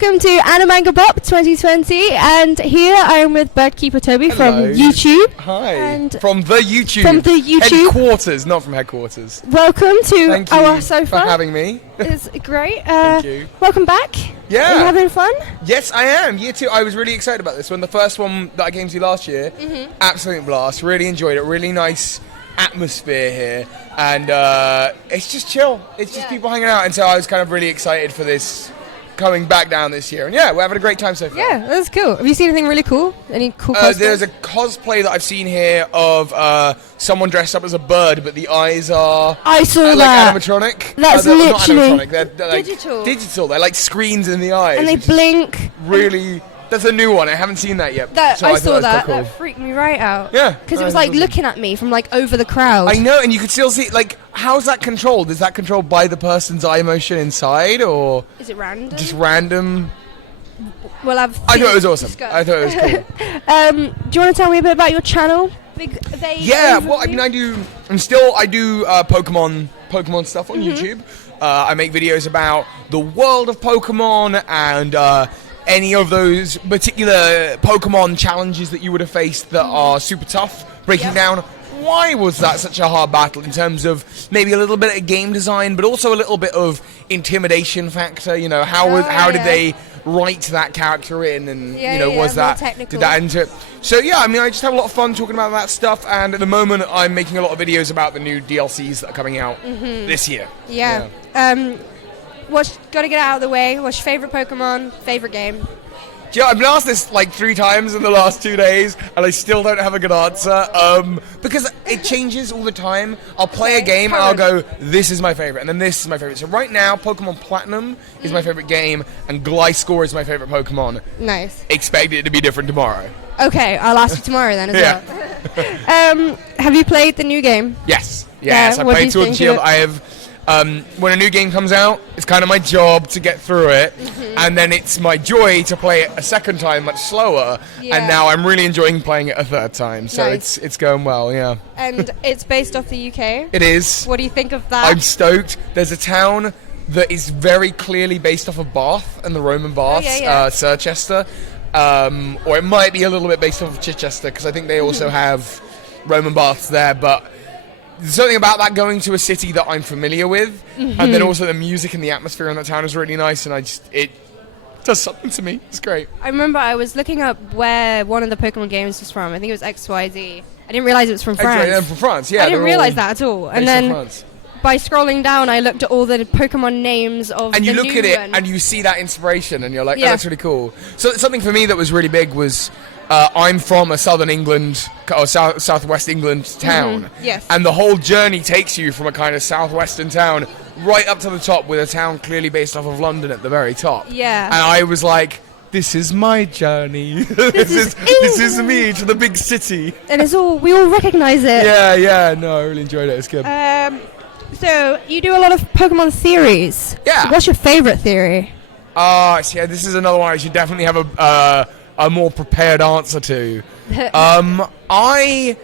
welcome to Animangapop2020, and here I am with BirdKeeperToby from YouTube. Hi. And from the YouTube. From the YouTube. Headquarters, not from headquarters. Welcome to Thank our you sofa. for having me. It's great. Thank you. Welcome back. Yeah. Are you having fun? Yes, I am. Year 2, I was really excited about this one. The first one that I came to last year, absolute blast. Really enjoyed it. Really nice atmosphere here. And it's just chill. It's just people hanging out. And so I was kind of really excited for this coming back down this year. And yeah, we're having a great time so far. Yeah, that's cool. Have you seen anything really cool? Any cool cosplays? There's a cosplay that I've seen here of someone dressed up as a bird, but the eyes are I saw like that. animatronic. That's they're literally not animatronic. They're like digital. Digital. They're like screens in the eyes. And they blink. Really, that's a new one. I haven't seen that yet. That, so I saw thought that. Cool. That freaked me right out. Yeah. Because it was like looking at me from like over the crowd. I know, and you could still see, like, how's that controlled? Is that controlled by the person's eye motion inside, or is it random? just random? Well, I thought it was awesome. I thought it was cool. Do you want to tell me a bit about your channel? Yeah, well, I mean, I do Pokemon stuff on YouTube. I make videos about the world of Pokemon and any of those particular Pokemon challenges that you would have faced that are super tough, breaking down why was that such a hard battle in terms of maybe a little bit of game design, but also a little bit of intimidation factor. You know, how did they write that character in, and was that did that into it? So yeah, I mean, I just have a lot of fun talking about that stuff, and at the moment I'm making a lot of videos about the new DLCs that are coming out this year. Yeah. Got to get out of the way. What's your favorite Pokemon? Favorite game? Yeah, I've been asked this like 3 times in the last 2 days, and I still don't have a good answer because it changes all the time. I'll play a game and I'll go, this is my favorite, and then this is my favorite. So right now, Pokemon Platinum is my favorite game, and Gliscor is my favorite Pokemon. Nice. Expect it to be different tomorrow. Okay, I'll ask you tomorrow then as well. Have you played the new game? Yes. I played Sword and Shield. I have. When a new game comes out, it's kind of my job to get through it, and then it's my joy to play it a second time much slower, and now I'm really enjoying playing it a third time, so it's going well, yeah. And it's based off the UK? It is. What do you think of that? I'm stoked. There's a town that is very clearly based off of Bath and the Roman baths, Circhester, or it might be a little bit based off of Chichester, because I think they also have Roman baths there, but there's something about that going to a city that I'm familiar with, and then also the music and the atmosphere in that town is really nice, and it does something to me. It's great. I remember I was looking up where one of the Pokemon games was from. I think it was XYZ. I didn't realize it was from France. From France, yeah. I didn't realize that at all. And then by scrolling down, I looked at all the Pokemon names of and the you look new at it one. and you see that inspiration, and you're like, oh, that's really cool. So something for me that was really big was I'm from a southern England or southwest England town, and the whole journey takes you from a kind of southwestern town right up to the top, with a town clearly based off of London at the very top. Yeah, and I was like, this is my journey. this is me to the big city. And we all recognise it. Yeah. No, I really enjoyed it. It's good. So you do a lot of Pokemon theories. Yeah. What's your favourite theory? This is another one I should definitely have a more prepared answer to. I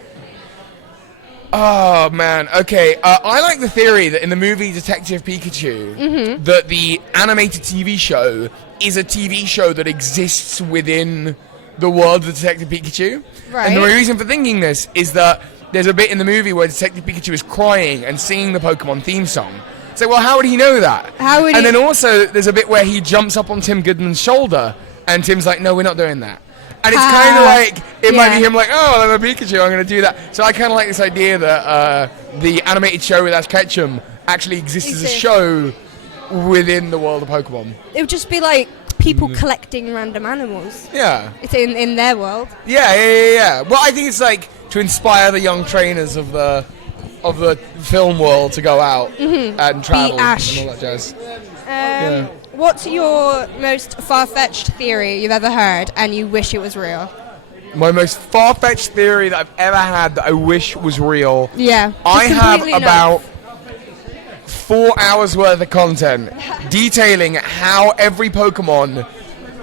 like the theory that in the movie Detective Pikachu, that the animated TV show is a TV show that exists within the world of Detective Pikachu. Right. And the reason for thinking this is that there's a bit in the movie where Detective Pikachu is crying and singing the Pokemon theme song. So, well, how would he know that? And then also, there's a bit where he jumps up on Tim Goodman's shoulder, and Tim's like, no, we're not doing that. And it's kind of like, it might be him like, oh, I'm a Pikachu, I'm going to do that. So I kind of like this idea that the animated show with Ash Ketchum actually exists as a show within the world of Pokemon. It would just be like people collecting random animals. Yeah. It's in their world. Yeah. Well, I think it's like to inspire the young trainers of the film world to go out and travel and all that jazz. What's your most far-fetched theory you've ever heard and you wish it was real? My most far-fetched theory that I've ever had that I wish was real. Yeah. I have about 4 hours worth of content detailing how every Pokemon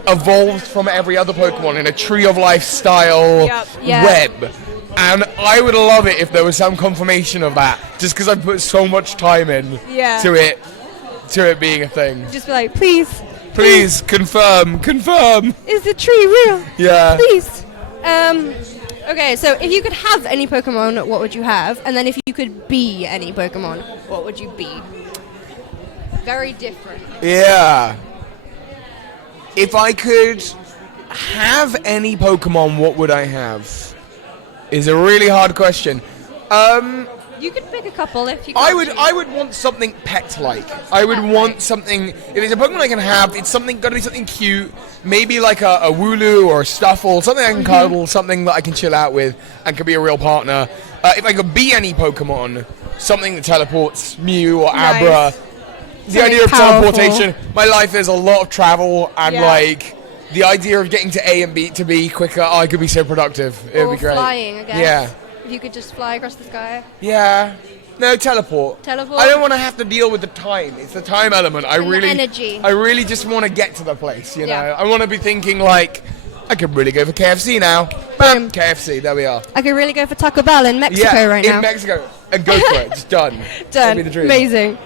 evolved from every other Pokemon in a Tree of Life style web. And I would love it if there was some confirmation of that, just because I put so much time in to it being a thing. Just be like, please Please, confirm. Is the tree real? Yeah. Please. Okay, so if you could have any Pokemon, what would you have? And then if you could be any Pokemon, what would you be? Very different. Yeah. If I could have any Pokemon, what would I have? Is a really hard question. You could pick a couple if you. I would want something pet-like. I would want something. If it's a Pokemon I can have, it's got to be something cute. Maybe like a Wooloo or a Stuffle, something I can cuddle, something that I can chill out with, and could be a real partner. If I could be any Pokemon, something that teleports, Mew or Abra. The idea of teleportation. My life is a lot of travel, and like the idea of getting to A and B to B quicker. I could be so productive. It would be great. Flying, I guess. Yeah. If you could just fly across the sky. Yeah. No, teleport. Teleport. I don't want to have to deal with the time. It's the time element. The energy. I really just want to get to the place, you know. Yeah. I want to be thinking like, I could really go for KFC now. Bam, KFC, there we are. I could really go for Taco Bell in Mexico right now. in Mexico. And go for it. Just done. Done. That'd be the dream. Amazing.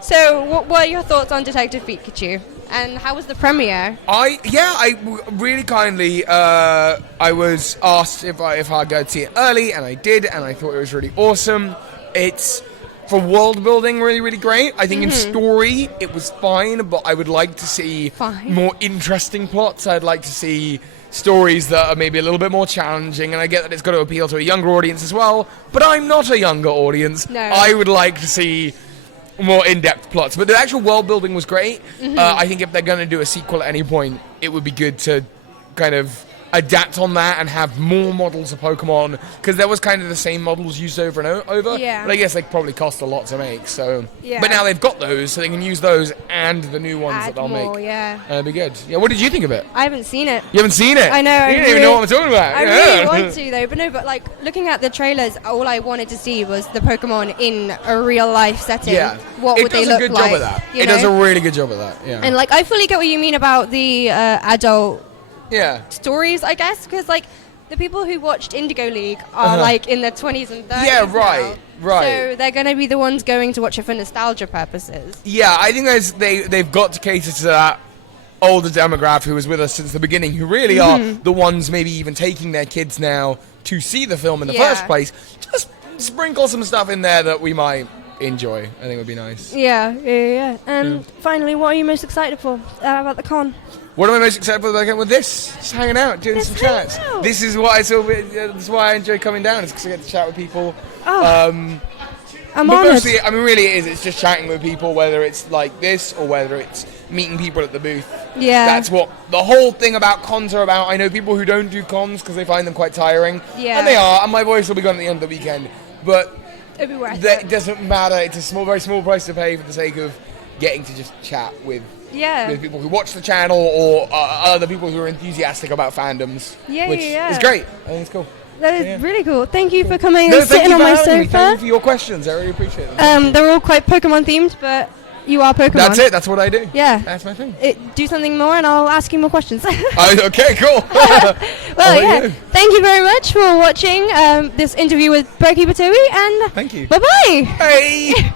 So what are your thoughts on Detective Pikachu? And how was the premiere? Really kindly, I was asked if I'd go to see it early, and I did, and I thought it was really awesome. It's, for world building, really, really great. I think in story, it was fine, but I would like to see more interesting plots. I'd like to see stories that are maybe a little bit more challenging, and I get that it's got to appeal to a younger audience as well, but I'm not a younger audience. No. I would like to see more in-depth plots, but the actual world building was great. I think if they're going to do a sequel at any point, it would be good to kind of adapt on that and have more models of Pokemon, because there was kind of the same models used over and over. Yeah. But I guess they probably cost a lot to make. So, yeah. But now they've got those, so they can use those and the new ones that they'll make. Yeah. It'd be good. Yeah. What did you think of it? I haven't seen it. You haven't seen it? I know. You don't even know what I'm talking about. I really want to though, but like looking at the trailers, all I wanted to see was the Pokemon in a real life setting. Yeah. What would they look like? It does a good job of that. It does a really good job of that. Yeah. And like I fully get what you mean about the adult stories, I guess, because like the people who watched Indigo League are like in their 20s and 30s. Yeah, right. So they're going to be the ones going to watch it for nostalgia purposes. Yeah, I think they've got to cater to that older demographic who was with us since the beginning, who really are the ones maybe even taking their kids now to see the film in the first place. Just sprinkle some stuff in there that we might enjoy. I think would be nice. Yeah. And finally, what are you most excited for about the con? What am I most excited for with this? Just hanging out, doing some chats. This is what this is why I enjoy coming down, is because I get to chat with people. I'm but honoured. mostly, I mean, really it is. It's just chatting with people, whether it's like this or whether it's meeting people at the booth. Yeah. That's what the whole thing about cons are about. I know people who don't do cons because they find them quite tiring. Yeah. And they are, and my voice will be gone at the end of the weekend. But It'd be worth it doesn't matter. It's a very small price to pay for the sake of getting to just chat with people who watch the channel or other people who are enthusiastic about fandoms. It's great. I think it's cool. That is really cool. Thank you for coming and sitting on my sofa. Thank you for your questions. I really appreciate them. They're all quite Pokemon themed, but you are Pokemon. That's it. That's what I do. Yeah. That's my thing. Do something more and I'll ask you more questions. Okay, cool. Well, thank you very much for watching this interview with BirdKeeperToby, and thank you. Bye-bye. Hey.